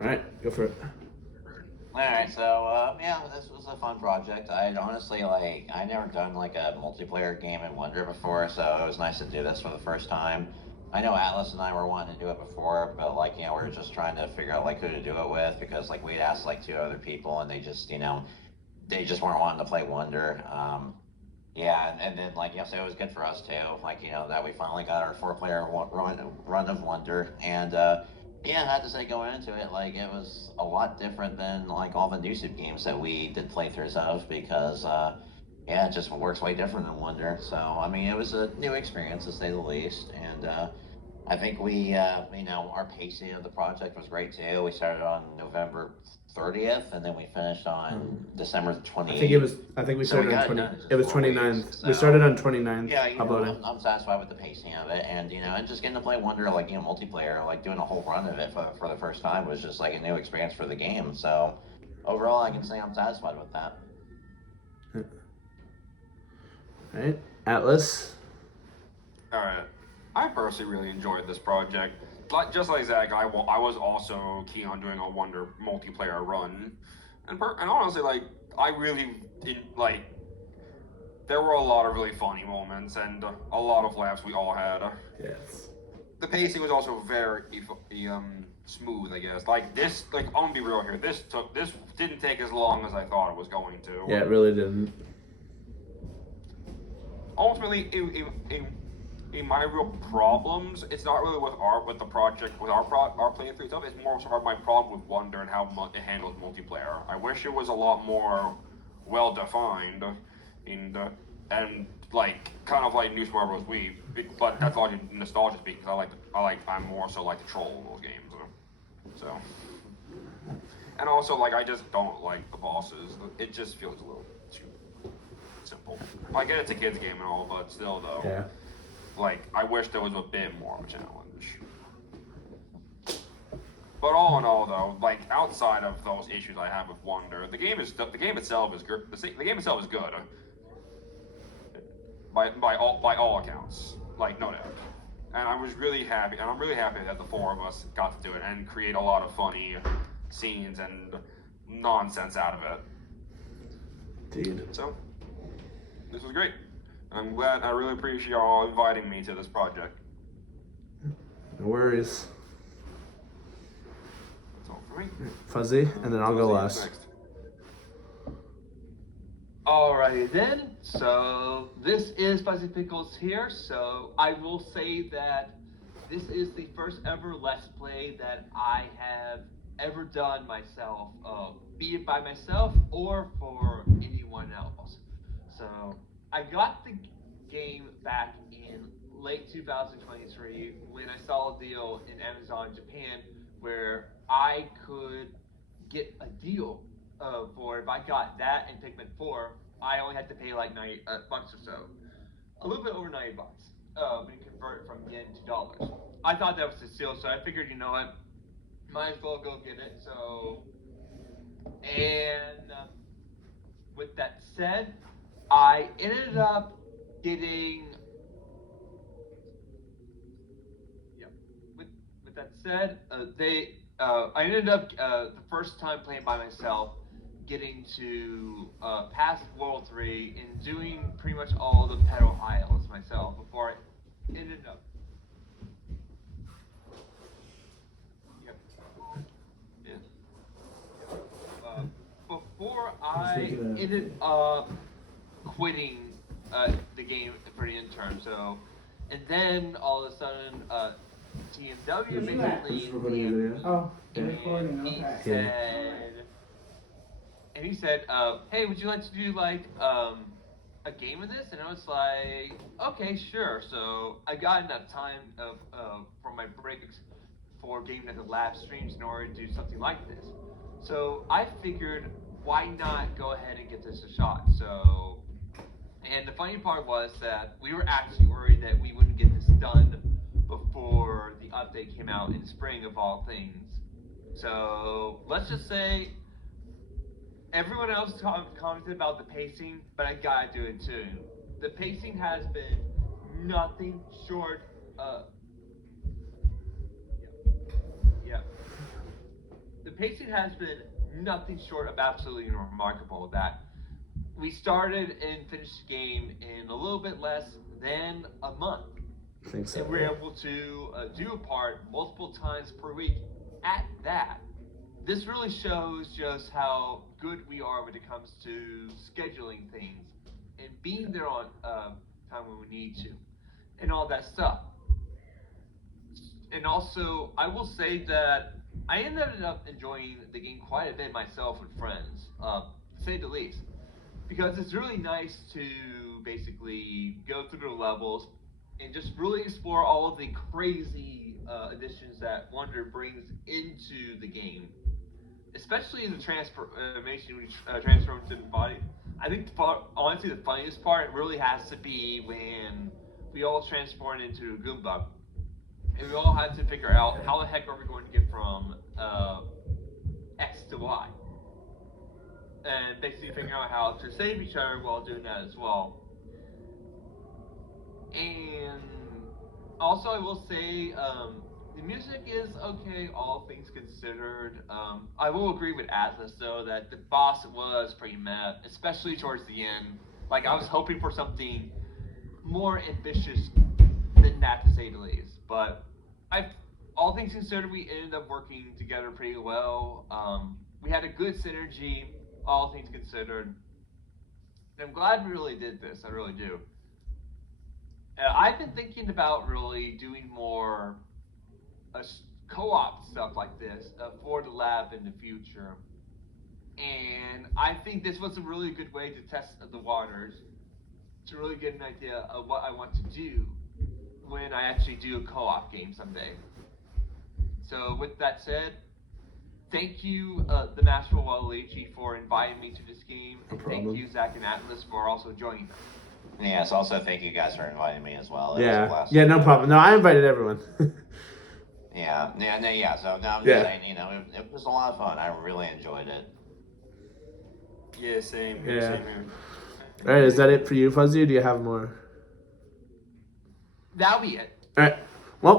All right, go for it. Alright, so yeah, this was a fun project. I'd honestly I never done like a multiplayer game in Wonder before, so it was nice to do this for the first time. I know Atlas and I were wanting to do it before, but we were just trying to figure out who to do it with because we'd asked two other people and they just they just weren't wanting to play Wonder. Yeah, and then so it was good for us too. That we finally got our four-player run of Wonder, and yeah, I had to say going into it, it was a lot different than all the new Soup games that we did playthroughs of because yeah, it just works way different than Wonder. So I mean, it was a new experience to say the least, and I think our pacing of the project was great too. We started on November 30th, and then we finished on December I think it 28th. was. I think we So we started on got it 20. done in It just was 4 weeks. 29th. We started So on 29th yeah, uploading. I'm satisfied with the pacing of it, and and just getting to play Wonder multiplayer, doing a whole run of it for the first time was just a new experience for the game. So overall, I can say I'm satisfied with that. All right, Atlas. Alright. I personally really enjoyed this project. Just like Zach, I was also keen on doing a Wonder multiplayer run. And honestly, I really, there were a lot of really funny moments and a lot of laughs we all had. Yes. The pacing was also very smooth, I guess. I'm gonna be real here. This didn't take as long as I thought it was going to. Yeah, it really didn't. Ultimately, in my real problems, it's not really with the project with our playthrough itself. It's more so my problem with Wonder and how it handles multiplayer. I wish it was a lot more well defined, and kind of like New Super Mario Bros. Wii. But that's all nostalgia speaking. Because I'm more so like the troll in those games. So, and also I just don't like the bosses. It just feels a little too simple. I get it's a kids game and all, but still though. Yeah. I wish there was a bit more of a challenge. But all in all, though, outside of those issues I have with Wonder, the game itself is good. The game itself is good. By all accounts, no doubt. And I was really happy, and I'm really happy that the four of us got to do it and create a lot of funny scenes and nonsense out of it. Dude. So, this was great. I'm glad. I really appreciate y'all inviting me to this project. No worries. That's all for me. Fuzzy, and then I'll go last. Next. Alrighty then, so this is Fuzzy Pickles here, so I will say that this is the first ever Let's Play that I have ever done myself, be it by myself or for anyone else. So, I got the game back in late 2023 when I saw a deal in Amazon Japan where I could get a deal for if I got that and Pikmin 4, I only had to pay like $90 bucks or so, a little bit over $90 when you convert it from yen to dollars. I thought that was a steal, so I figured, you know what, might as well go get it. So, and with that said, I ended up getting. Yep. With that said, I ended up the first time playing by myself, getting to past World 3 and doing pretty much all the pedal aisles myself before I ended up. Yep. Yeah. Before I ended up quitting the game for the intern. So, and then all of a sudden, TMW basically. Oh, you're recording. Okay. He said, "Hey, would you like to do a game of this?" And I was like, "Okay, sure." So I got enough time from my breaks for Game Net live streams in order to do something like this. So I figured, why not go ahead and get this a shot? So, and the funny part was that we were actually worried that we wouldn't get this done before the update came out in spring of all things. So let's just say everyone else commented about the pacing, but I gotta do it too. The pacing has been nothing short of. Yeah. The pacing has been nothing short of absolutely remarkable. That we started and finished the game in a little bit less than a month. I think so. And we're able to do a part multiple times per week at that. This really shows just how good we are when it comes to scheduling things and being there on time when we need to and all that stuff. And also, I will say that I ended up enjoying the game quite a bit myself with friends, to say the least. Because it's really nice to basically go through the levels and just really explore all of the crazy additions that Wonder brings into the game. Especially in the transformation, when you transform into the body. I think, honestly, the funniest part really has to be when we all transformed into a Goomba. And we all had to figure out how the heck are we going to get from X to Y. And basically figuring out how to save each other while doing that as well. And also, I will say, the music is okay, all things considered. I will agree with Atlas, though, that the boss was pretty meh, especially towards the end. Like, I was hoping for something more ambitious than that, to say the least. But all things considered, we ended up working together pretty well. We had a good synergy, all things considered. And I'm glad we really did this, I really do. I've been thinking about really doing more co-op stuff like this for the lab in the future. And I think this was a really good way to test the waters, to really get an idea of what I want to do when I actually do a co-op game someday. So with that said, thank you, the Master Waluigi, for inviting me to this game. No And thank problem. you, Zach and Atlas, for also joining us. Yes, also thank you guys for inviting me as well. It was a Yeah. blast. Yeah, no problem. No, I invited everyone. Yeah. So now I'm Yeah. just saying, it was a lot of fun. I really enjoyed it. Yeah, same here, Yeah. same here. All right, is that it for you, Fuzzy, or do you have more? That'll be it. All right.